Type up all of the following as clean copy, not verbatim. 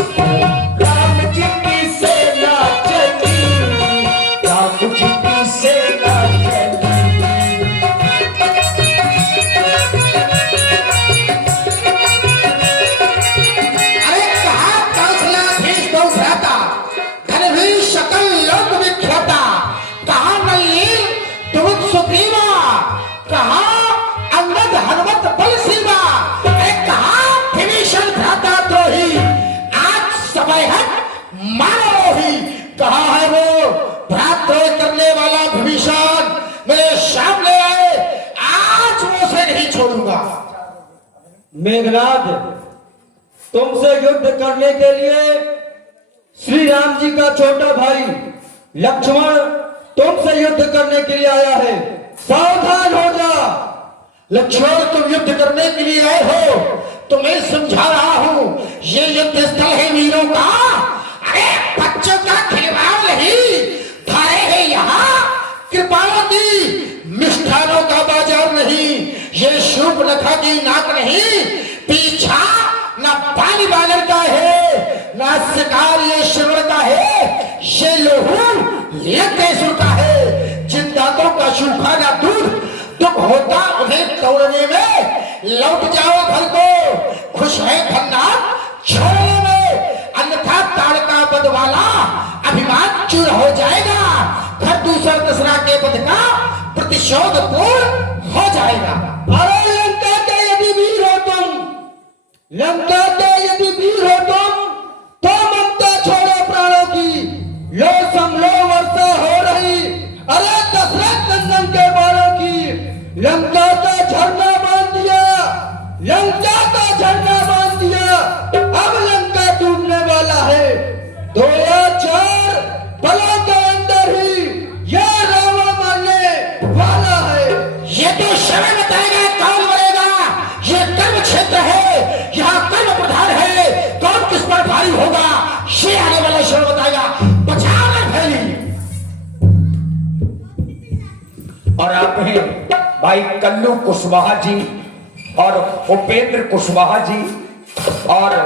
राम जी की सेना चली, राम जी की सेना चली। अरे कहा कौशलाधीश दो भ्राता, धन भी सकल लोक विख्याता, कहा नलिनी तुम सुग्रीवा, कहा अंगद हनुमत बल सीमा, अरे कहा विभीषण भ्राता द्रोही, आज समय है मारो ही, कहा है वो भ्रातृ करने वाला विभीषण, मेरे सामने आए, आज वो उसे नहीं छोड़ूंगा। मेघनाद, तुमसे युद्ध करने के लिए श्री राम जी का छोटा भाई लक्ष्मण तुमसे युद्ध करने के लिए आया है, सावधान हो जा। लक्ष्मण तुम युद्ध करने के लिए आए हो, तुम्हें समझा रहा हूं, ये युद्ध स्थल है वीरों का, अरे बच्चों का खिलवाड़ नहीं, थारे है यहाँ कृपाणों की, मिष्ठानों का बाजार नहीं, ये शूर्पणखा की नाक नहीं, पीछा ना पानी बालर का है, ना शिकार ये श्रवण का है, ये लोहू लेकेसुर का है, जिन दांतों का सूखा ना दूध, दुख होता उन्हें तोड़ने में, लौट जाओ घर को, खुश है खन्नाट छोड़ने में, अन्यथा ताड़का बद वाला अभिमान चूर हो जाएगा, घर दूसरा दसरा के बद का प्रतिशोध पूर्ण हो जाएगा। अरे लंका के यदि वीर हो तुम, लंका के यदि वीर हो तुम, तो ममता छोड़ो प्राणों की, लो समलो वर्षा हो रही, अरे दशरथ नंदन के बालों की, लंका का झरना बांध दिया, लंका का झरना बांध दिया, अब लंका डूबने वाला है, 2 या 4 पलों के अंदर ही यह रावण मरने वाला है। ये तो समय बताएगा कौन मरेगा, ये कर्म क्षेत्र है, यहाँ कर्म प्रधान है, कौन किस पर भारी होगा, ये आने वाला समय बताएगा, बचाना फैली। और आप हैं भाई कल्लू कुशवाहा जी और उपेंद्र कुशवाहा जी और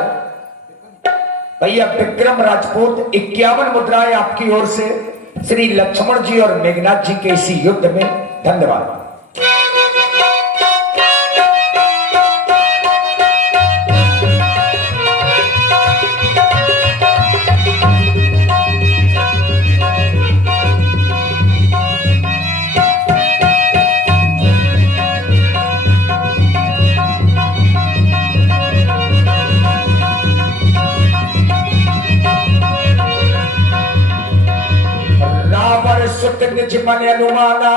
भैया विक्रम राजपूत, 51 मुद्राएं आपकी ओर से श्री लक्ष्मण जी और मेघनाथ जी के इसी युद्ध में। धन्यवाद। सुत निज मन अनुमाना,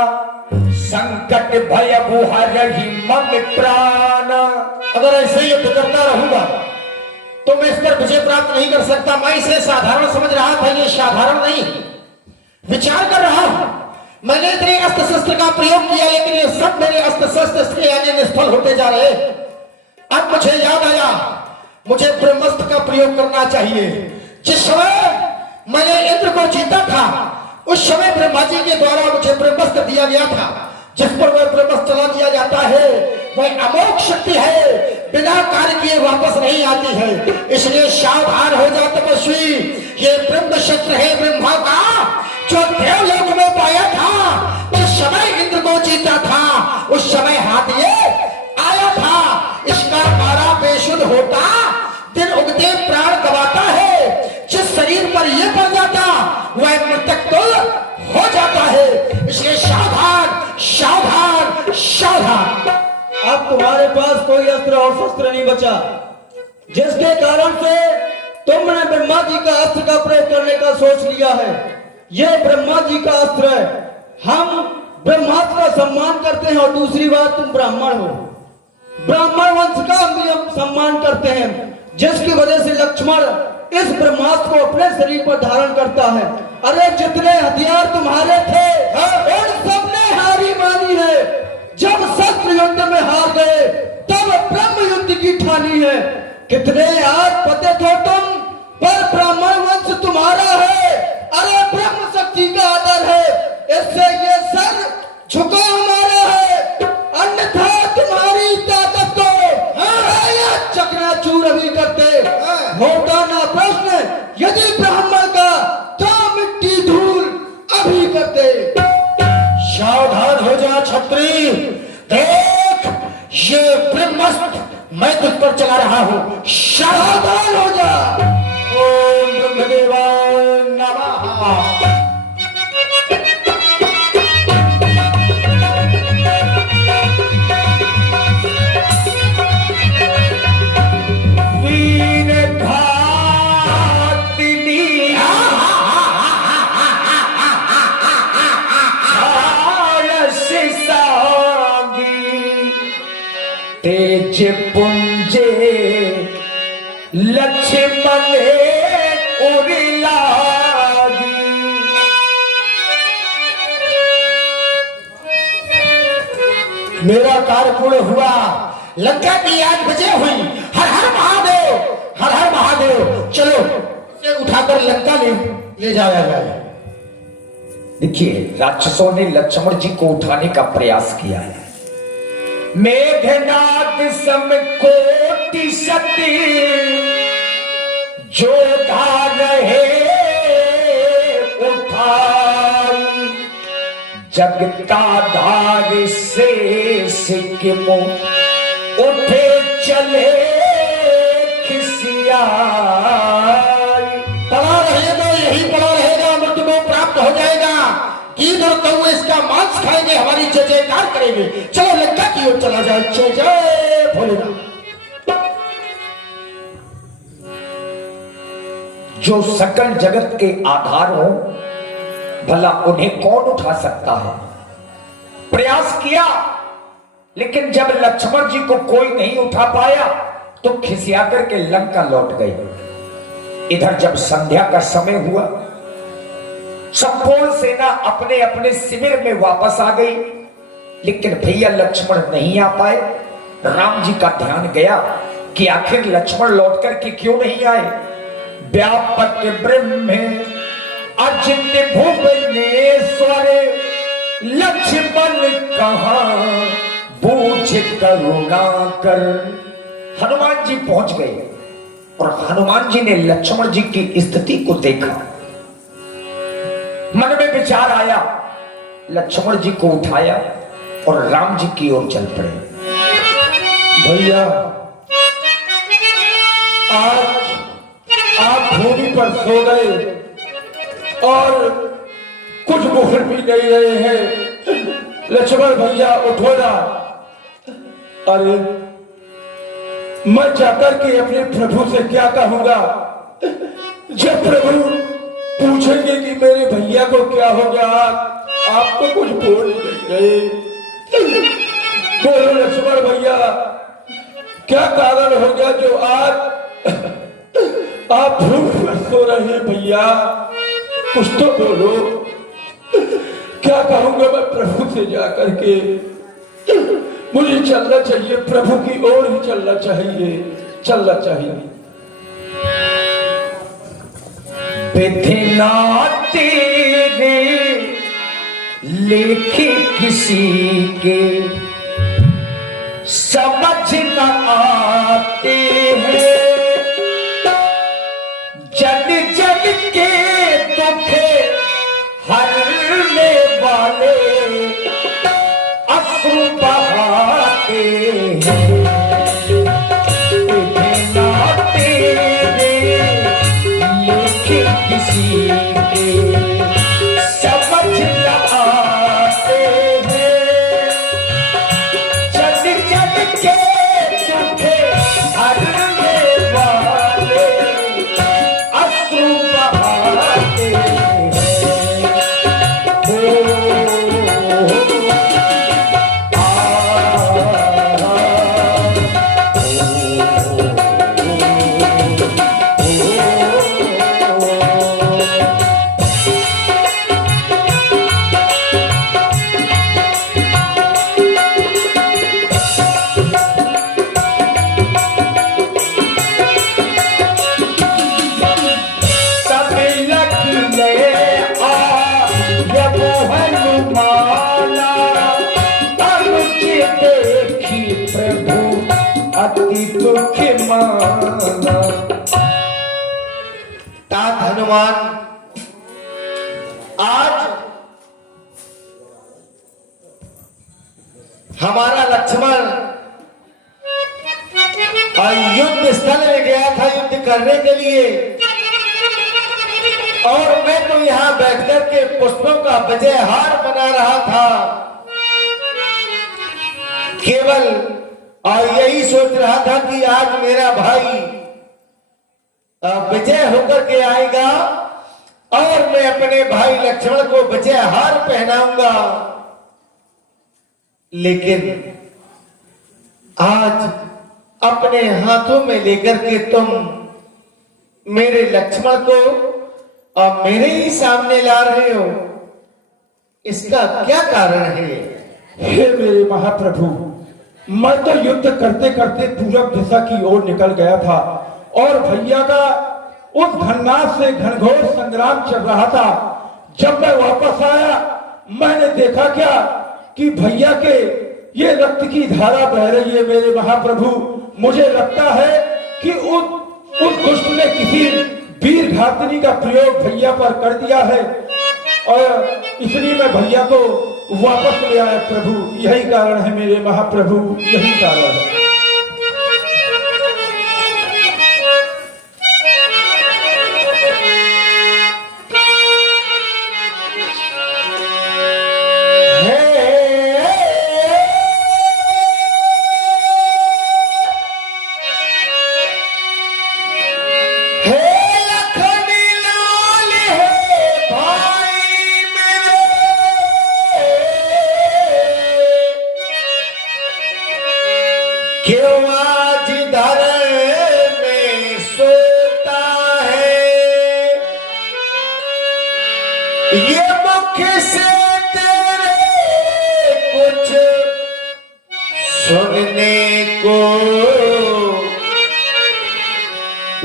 संकट भय बुहरहि मम प्राण। अगर ऐसे ही युद्ध करता रहूंगा तो मैं इस पर विजय प्राप्त नहीं कर सकता। मैं इसे साधारण समझ रहा था, ये साधारण नहीं। विचार कर रहा हूं, मैंने इतने अस्त्र शस्त्र का प्रयोग किया, लेकिन ये सब मेरे अस्त्र शस्त्र इसके आगे निष्फल होते जा रहे। अब मुझे याद आया, मुझे ब्रह्मास्त्र का प्रयोग करना चाहिए। जिस समय मैंने इंद्र को जीता था, उस समय ब्रह्मा जी के द्वारा मुझे ब्रह्मास्त्र दिया गया था, जिस पर वह ब्रह्मास्त्र चला दिया जाता है, वह अमोघ शक्ति है, बिना कार्य किए वापस नहीं आती है। इसलिए सावधान हो जा तपस्वी, ये ब्रह्म शस्त्र है ब्रह्मा का, जो देवलोक में पाया था। जिस समय इंद्र को जीता था, उस समय हाथ ये आया था। इसका मारा बेशुद्ध होता, दिन उगते प्राण गवाता है। जिस शरीर पर यह पड़ जाता, वह मृतक तो हो जाता है। इसलिए सावधान सावधान सावधान। अब तुम्हारे पास कोई अस्त्र और शस्त्र नहीं बचा, जिसके कारण से तुमने ब्रह्मा जी का अस्त्र का प्रयोग करने का सोच लिया है। यह ब्रह्मा जी का अस्त्र है। हम ब्रह्मास्त्र का सम्मान करते हैं, और दूसरी बात, तुम ब्राह्मण हो, ब्राह्मण वंश का हम सम्मान करते हैं, जिसकी वजह से लक्ष्मण इस ब्रह्मास्त्र को अपने शरीर पर धारण करता है। अरे जितने हथियार तुम्हारे थे, उन सबने हारी मानी है। जब शस्त्र युद्ध में हार गए, तब ब्रह्म युद्ध की ठानी है। कितने आज पतित हो तुम, पर ब्राह्मण वंश तुम्हारा है। अरे ब्रह्म शक्ति का आदर है, इससे ये सर झुका हमारा है, अन्यथा तुम्हारी ताकत को चकनाचूर भी करते होता पुराना प्रश्न यदि ब्राह्मण का तो मिट्टी धूल अभी कर दे। सावधान हो जा छत्री, देख ये ब्रह्मास्त्र मैं तुझ पर चला रहा हूं, सावधान हो जा। ओम ब्रह्मदेवाय नमः। तेज पुंजे लक्ष्मण उड़लागी। मेरा कार्य पूर्ण हुआ, लंका की आग विजय हुई। हर हर महादेव, हर हर महादेव। चलो इसे उठाकर लंका ले जाया जाए। देखिए राक्षसों ने लक्ष्मण जी को उठाने का प्रयास किया है। मेघनाद समकोटि सती जो धा रहे उठाई। जगता धार से सिक्किम उठे चले खिसियाई। पड़ा रहेगा, यही पड़ा रहेगा, मृत्यु को प्राप्त हो जाएगा। कीद और कौवे इसका मांस खाएंगे, हमारी जय जयकार करेंगे। चलो लंका की ओर चला जाए। जय जय भोलेनाथ। जो सकल जगत के आधार हो, भला उन्हें कौन उठा सकता है। प्रयास किया, लेकिन जब लक्ष्मण जी को कोई नहीं उठा पाया तो खिसिया करके लंका लौट गए। इधर जब संध्या का समय हुआ, संपूर्ण सेना अपने अपने शिविर में वापस आ गई, लेकिन भैया लक्ष्मण नहीं आ पाए। राम जी का ध्यान गया कि आखिर लक्ष्मण लौट करके क्यों नहीं आए। व्यापक ब्रह्म अजित भुवनेश्वर लक्ष्मण कहाँ बूझ करुणा कर। हनुमान जी पहुंच गए और हनुमान जी ने लक्ष्मण जी की स्थिति को देखा। मन में विचार आया, लक्ष्मण जी को उठाया और राम जी की ओर चल पड़े। भैया आज आप भूमि पर सो गए और कुछ बोल भी नहीं रहे हैं। लक्ष्मण भैया उठो ना। अरे मैं जाकर के अपने प्रभु से क्या कहूंगा, जब प्रभु पूछेंगे कि मेरे भैया को क्या हो गया। आप तो कुछ बोल नहीं रहे। बोलो लक्ष्मण भैया, क्या कारण हो गया जो आज आप भूख पर सो रहे हैं। भैया कुछ तो बोलो। क्या कहूंगा मैं प्रभु से जाकर के। मुझे चलना चाहिए, प्रभु की ओर ही चलना चाहिए, चलना चाहिए। विधि ना तेरे लेखे किसी के समझ न आते हैं। जन जन के दुख हरने वाले अश्रु बहाते हैं। विधि ना तेरे लेखे किसी के समझ न आते हैं। तात हनुमान आज हमारा लक्ष्मण युद्ध स्थल में गया था युद्ध करने के लिए, और मैं तो यहां बैठकर के पुष्पों का विजय हार बना रहा था, केवल और यही सोच रहा था कि आज मेरा भाई विजय होकर के आएगा और मैं अपने भाई लक्ष्मण को विजय हार पहनाऊंगा। लेकिन आज अपने हाथों में लेकर के तुम मेरे लक्ष्मण को और मेरे ही सामने ला रहे हो, इसका क्या कारण है? हे मेरे महाप्रभु, मैं तो युद्ध करते करते पूरब दिशा की ओर निकल गया था और भैया का उस घननाद से घनघोर संग्राम चल रहा था। जब मैं वापस आया मैंने देखा क्या कि भैया के ये रक्त की धारा बह रही है। मेरे महाप्रभु, मुझे लगता है कि उस दुष्ट ने किसी वीर घातनी का प्रयोग भैया पर कर दिया है और इसलिए मैं भैया को वापस ले आया प्रभु। यही कारण है मेरे महाप्रभु, यही कारण है। क्यों आज धरण में सोता है, ये मुख से तेरे कुछ सुनने को,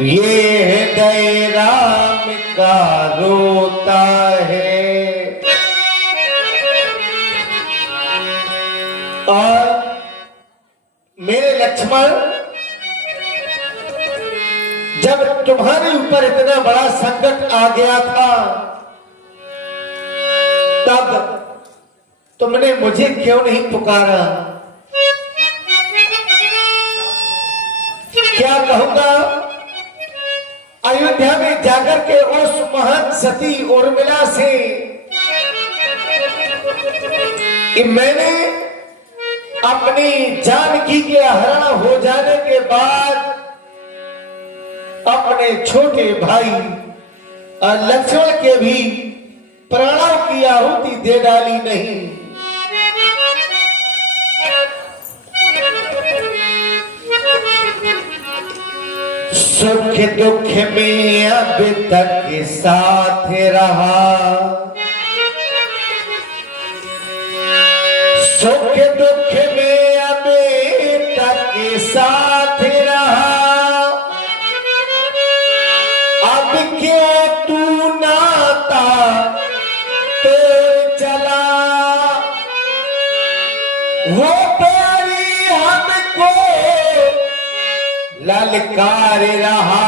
ये हृदय राम का रोता है। और मेरे लक्ष्मण, जब तुम्हारे ऊपर इतना बड़ा संकट आ गया था तब तुमने मुझे क्यों नहीं पुकारा? क्या कहूंगा अयोध्या में जाकर के उस महान सती उर्मिला से कि मैंने अपनी जानकी के हरण हो जाने के बाद अपने छोटे भाई लक्ष्मण के भी प्राणों की आहुति दे डाली नहीं। सुख दुख में अब तक साथ रहा, सुख दुख में अब तक साथ रहा, अब क्यों तू नाता तो चला, वो प्यारी हमको ललकार रहा,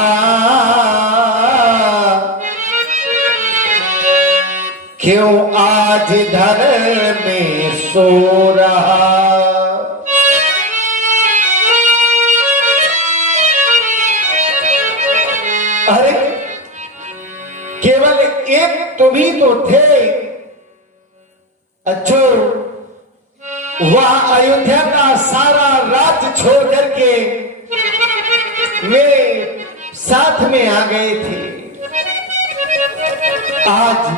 क्यों आज धरण में सो रहा। अरे केवल एक तुम ही तो थे जो वह अयोध्या का सारा राज्य छोड़ करके मेरे साथ में आ गए थे। आज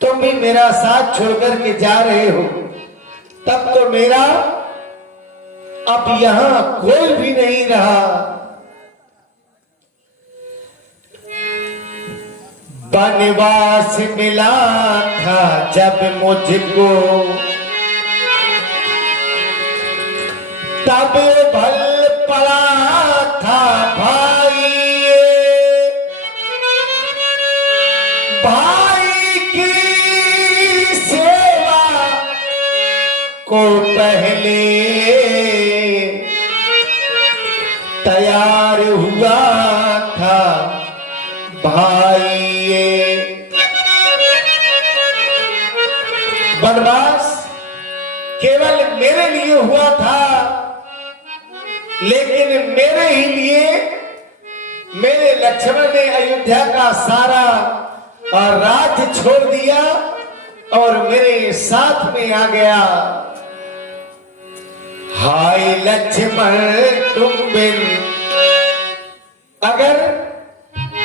तुम भी मेरा साथ छोड़कर के जा रहे हो, तब तो मेरा अब यहां कोई भी नहीं रहा। वनवास मिला था जब मुझको, तब भल पड़ा था भाई, भाई की सेवा को पहले तैयार हुआ था भाई ये वनवास केवल मेरे लिए हुआ था, लेकिन मेरे ही लिए मेरे लक्ष्मण ने अयोध्या का सारा और राज्य छोड़ दिया और मेरे साथ में आ गया। हाय लक्ष्मण तुम बिन, अगर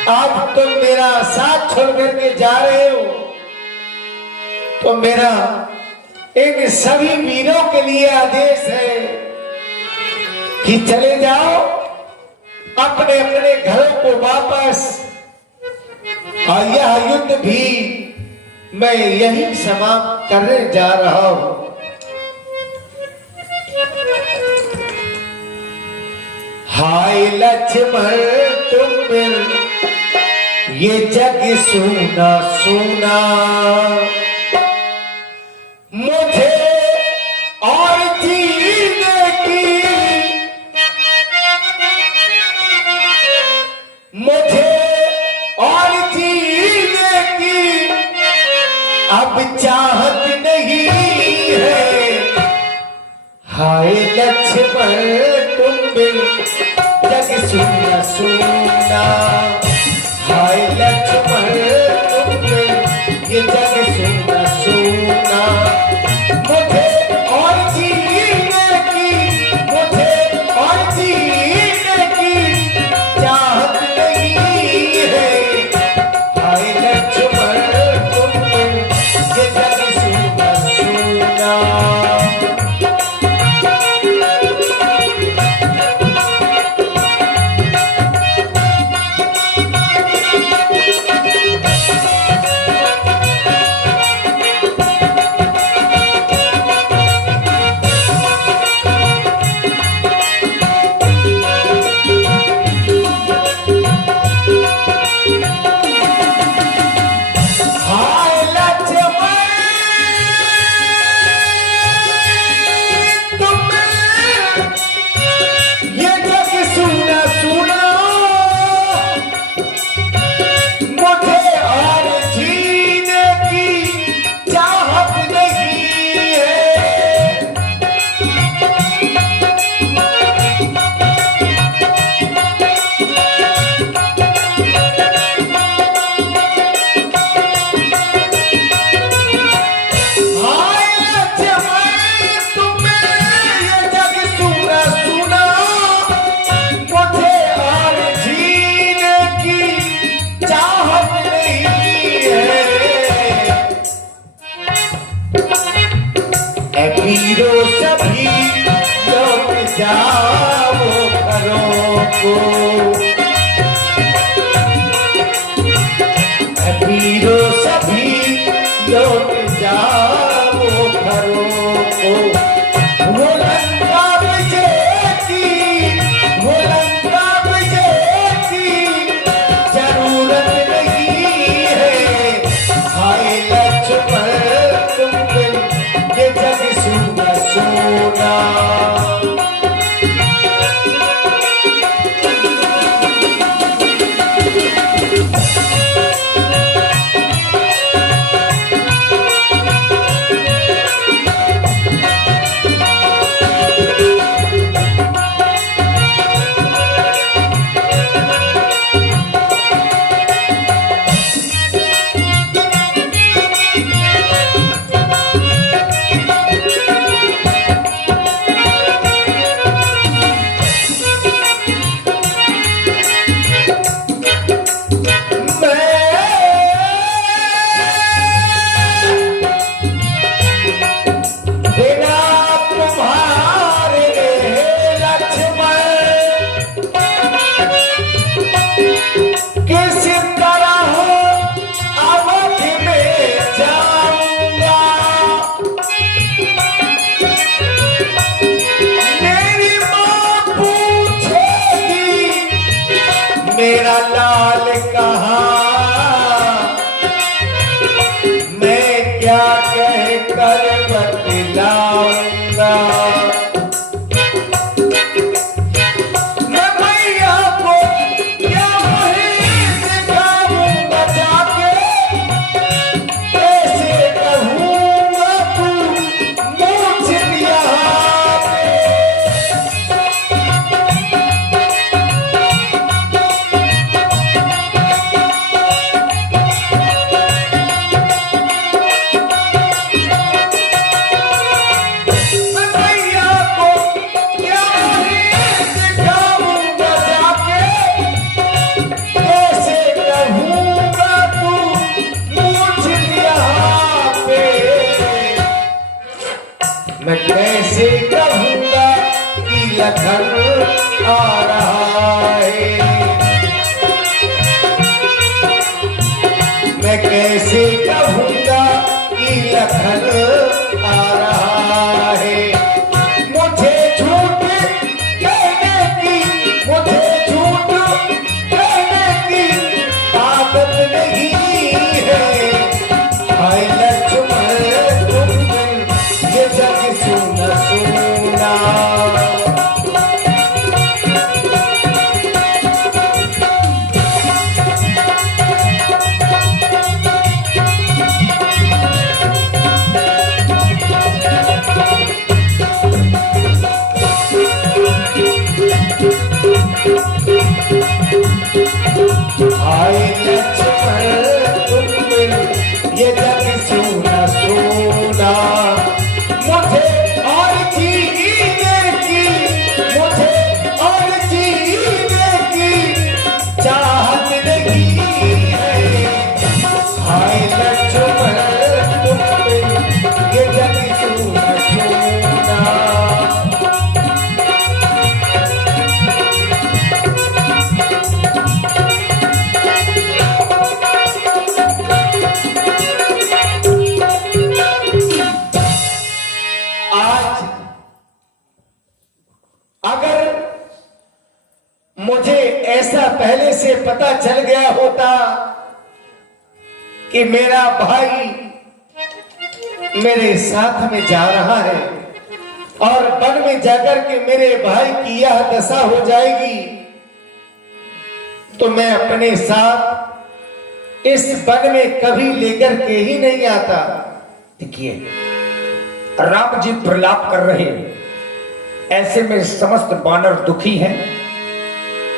आज तुम मेरा साथ छोड़ करके जा रहे हो तो मेरा इन सभी वीरों के लिए आदेश है कि चले जाओ अपने अपने घरों को वापस, और यह युद्ध भी मैं यही समाप्त करने जा रहा हूं। हाय लक्ष्मण तुम बिन ये जग सुना सुना, मुझे और जीने की, मुझे और जीने की अब चाहत नहीं है। हाय लक्ष्मण तुम बिन जग सुना सुना, हाय लक्ष्मण तुम बिन ये जग सुना सुना, मुझे और जीने की, मुझे और जीने की चाहत नहीं है। हाय लक्ष्मण तुम बिन ये जग सुना सुना। वीरों सभी लौट जाओ घरों को, वीरों सभी लौट जाओ घरों को। वो लंका विजय की, वो लंका विजय की जरूरत नहीं है। हाय लक्ष्मण तुम बिन ये जग सुना सुना। मैं कैसे कहूँगा कि लखन आ रहा है, मैं कैसे कहूँगा कि लखन आ रहा है। मुझे झूठ कहने की, मुझे झूठ कहने की आदत नहीं है। हाय लक्ष्मण तुम ये जग सुना सुना। हाय लक्ष्मण तुम ये जग सुना सुना। मुझे और जीने की, मुझे और जीने की चाहत नहीं है। हाय लक्ष्मण तुम ये जग सुना सुना। अगर मुझे ऐसा पहले से पता चल गया होता कि मेरा भाई मेरे साथ में जा रहा है और वन में जाकर के मेरे भाई की यह दशा हो जाएगी, तो मैं अपने साथ इस वन में कभी लेकर के ही नहीं आता। देखिए, राम जी प्रलाप कर रहे हैं। ऐसे में समस्त वानर दुखी हैं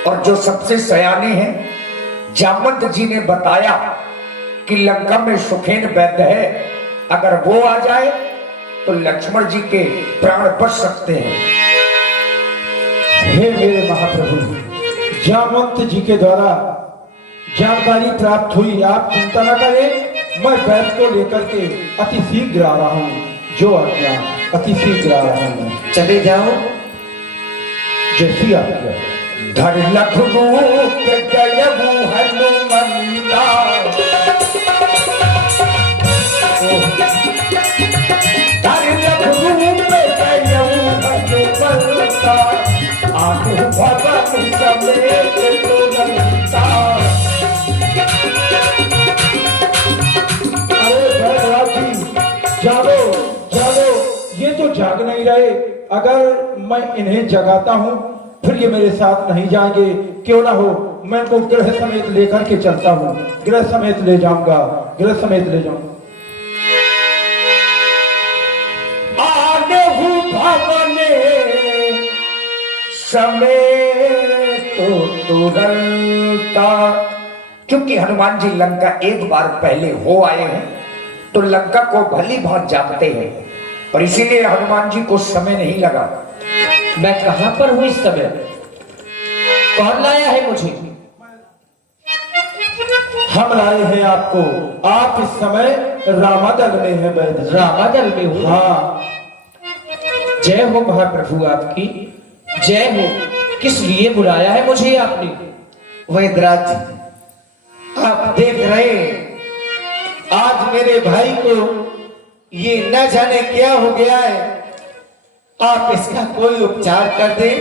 और जो सबसे सयाने हैं जामवंत जी ने बताया कि लंका में सुखेन वैद्य है, अगर वो आ जाए तो लक्ष्मण जी के प्राण बच सकते हैं। हे मेरे महाप्रभु, जामवंत जी के द्वारा जानकारी प्राप्त हुई, आप चिंता न करें, मैं वैद्य को लेकर के अति शीघ्र आ रहा हूँ। जो आज्ञा, अति शीघ्र आ रहा हूँ। चले जाओ। जैसी आज्ञा। धर लखरूप जयबू हनुमंता, धर लखरूप जयबू हनुमंता, आगु भवन समेत तुरंता। अरे भैरव जी, जागो जागो, ये तो जाग नहीं रहे। अगर मैं इन्हें जगाता हूँ फिर ये मेरे साथ नहीं जाएंगे। क्यों ना हो मैं इनको गृह समेत लेकर के चलता हूँ, गृह समेत ले जाऊंगा, गृह समेत ले जाऊंगा। आगु भवन समेत तुरंता। क्योंकि हनुमान जी लंका एक बार पहले हो आए हैं तो लंका को भली भांति जानते हैं और इसीलिए हनुमान जी को समय नहीं लगा। मैं कहां पर हूं इस समय? कौन लाया है मुझे? हम लाए हैं आपको। आप इस समय रामादल में हैं वैद्य। रामादल में हूं? हाँ। जय हो महाप्रभु आपकी, जय हो। किस लिए बुलाया है मुझे आपने? वैद्यराज जी, आप देख रहे हैं आज मेरे भाई को ये न जाने क्या हो गया है। आप इसका कोई उपचार कर दें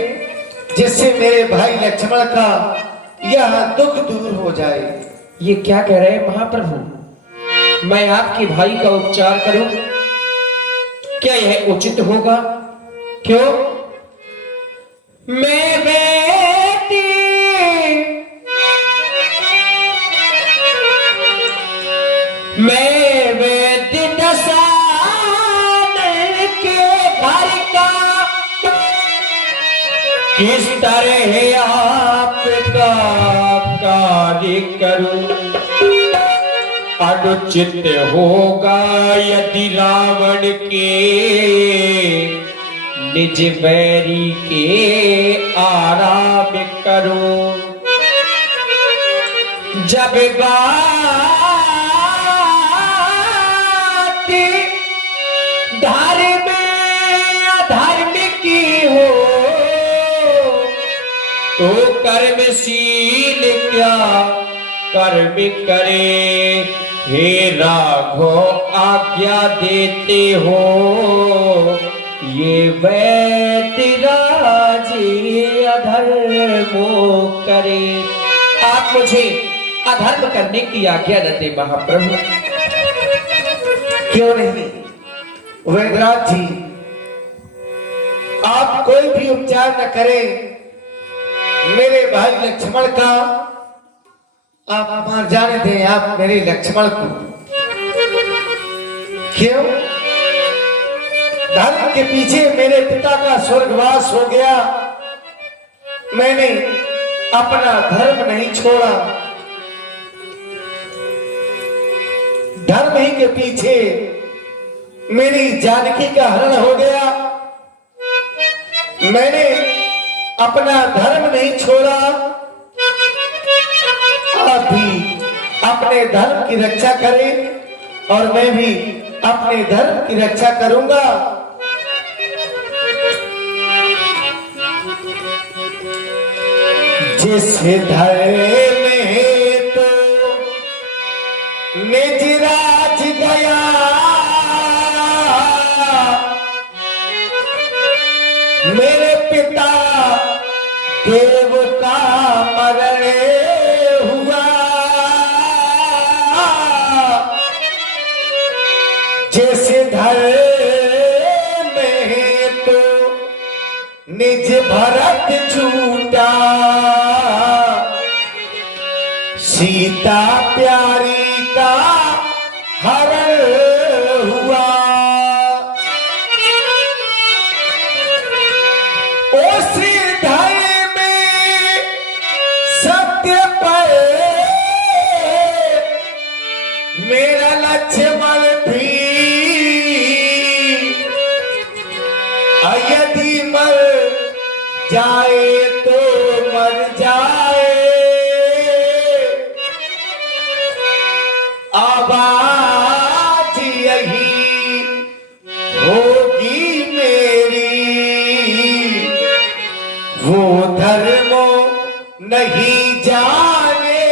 जिससे मेरे भाई लक्ष्मण का यह दुख दूर हो जाए। ये क्या कह रहे हैं महाप्रभु? मैं आपके भाई का उपचार करूं? क्या यह उचित होगा? क्यों? मैं बेटी मैं वेदी दसान के घर का किस तरह आपका कार्य करूं? अनुचित होगा यदि रावण के निज बैरी के आराम करूं। जब बात धर्म कर्मशील क्या कर्म करे, हे राघव आज्ञा देते हो ये वैतराज अधर्मो करे। आप मुझे अधर्म करने की आज्ञा न दे महाप्रभु। क्यों नहीं वैद्यराज जी, आप कोई भी उपचार न करें मेरे भाई लक्ष्मण का, आप मार जाने दें आप मेरे लक्ष्मण को। क्यों? धर्म के पीछे मेरे पिता का स्वर्गवास हो गया, मैंने अपना धर्म नहीं छोड़ा। धर्म ही के पीछे मेरी जानकी का हरण हो गया, मैंने अपना धर्म नहीं छोड़ा। आप भी अपने धर्म की रक्षा करें और मैं भी अपने धर्म की रक्षा करूंगा। जिस धर्म में तो निज राज गया, मेरे पिता देव का मरण हुआ। जिस धर्म में तो निज भरत छूटा, सीता प्यारी का हरण हुआ। उस धर्म में सत्य पर मेरा लक्ष्मण भी यदि मर जाए तो मर जाए, आवाज यही होगी मेरी, वो धर्म नहीं जाने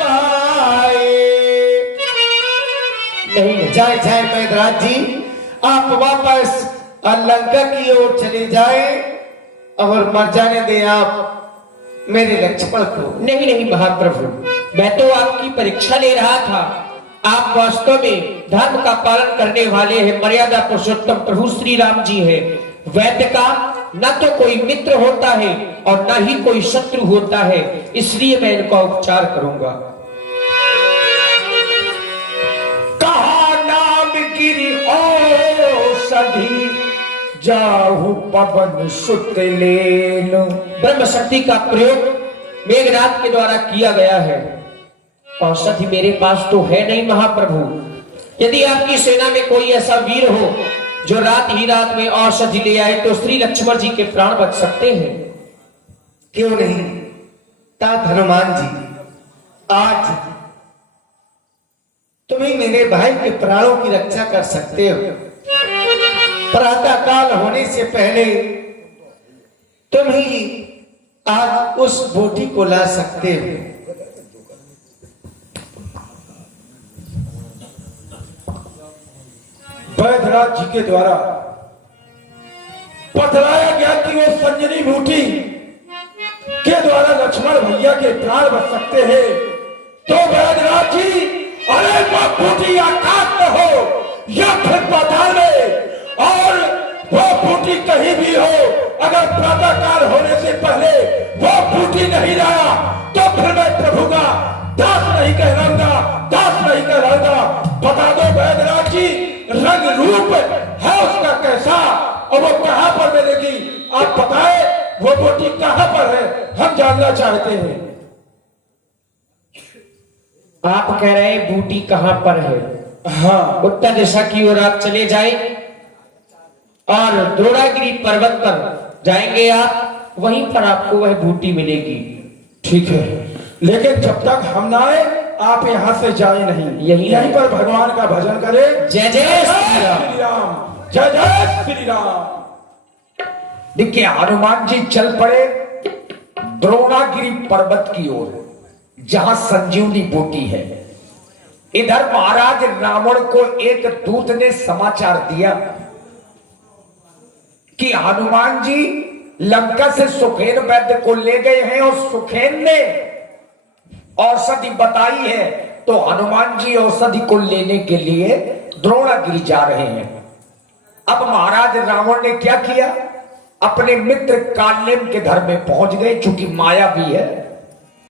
पाए। नहीं जाए जाए वैद्यराज जी, आप वापस लंका की ओर चले जाए और मर जाने दे आप मेरे लक्ष्मण को। नहीं नहीं महाप्रभु, मैं तो आपकी परीक्षा ले रहा था। आप वास्तव में धर्म का पालन करने वाले हैं, मर्यादा पुरुषोत्तम प्रभु श्री राम जी हैं। वैद्य का न तो कोई मित्र होता है और न ही कोई शत्रु होता है, इसलिए मैं इनका उपचार करूंगा। कहा नाम गिरी औषधि जाहु पवन सुत लेनो। ब्रह्म शक्ति का प्रयोग मेघनाथ के द्वारा किया गया है। औषधि मेरे पास तो है नहीं महाप्रभु। यदि आपकी सेना में कोई ऐसा वीर हो जो रात ही रात में औषधि ले आए तो श्री लक्ष्मण जी के प्राण बच सकते हैं। क्यों नहीं तात हनुमान जी, आज तुम ही मेरे भाई के प्राणों की रक्षा कर सकते हो। प्रातः काल होने से पहले तुम ही आज उस बोटी को ला सकते हो। वैद्यराज जी के द्वारा बतलाया गया कि वो संजनी बूटी के द्वारा लक्ष्मण भैया के प्राण बच सकते हैं। तो वैद्यराज जी, अरे वो बूटी आकाश में हो या फिर पाताल में, और वो बूटी कहीं भी हो, अगर प्रातः काल होने से पहले वो बूटी नहीं लाया तो फिर मैं प्रभु का दास नहीं कहलाऊंगा, दास नहीं कहलाऊंगा। बता दो वैद्यराज जी, रंग रूप है उसका कैसा और वो कहां पर मिलेगी? आप बताएं वो बोटी कहां पर है, हम जानना चाहते हैं। आप कह रहे हैं बूटी कहां पर है? हाँ, उत्तर दिशा की ओर आप चले जाएं और द्रोणागिरी पर्वत पर जाएंगे आप, वहीं पर आपको वह बूटी मिलेगी। ठीक है, लेकिन जब तक हम ना आए आप यहाँ से जाए नहीं, यहीं पर भगवान का भजन करें। जय जय श्री राम, जय जय श्री राम। देखिए हनुमान जी चल पड़े द्रोणागिरी पर्वत की ओर, जहां संजीवनी बूटी है। इधर महाराज रावण को एक दूत ने समाचार दिया कि हनुमान जी लंका से सुखेन वैद्य को ले गए हैं और सुखेन ने औषधि बताई है, तो हनुमान जी औषधि को लेने के लिए द्रोणागिरी जा रहे हैं। अब महाराज रावण ने क्या किया, अपने मित्र कालेम के घर में पहुंच गए, चूंकि माया भी है।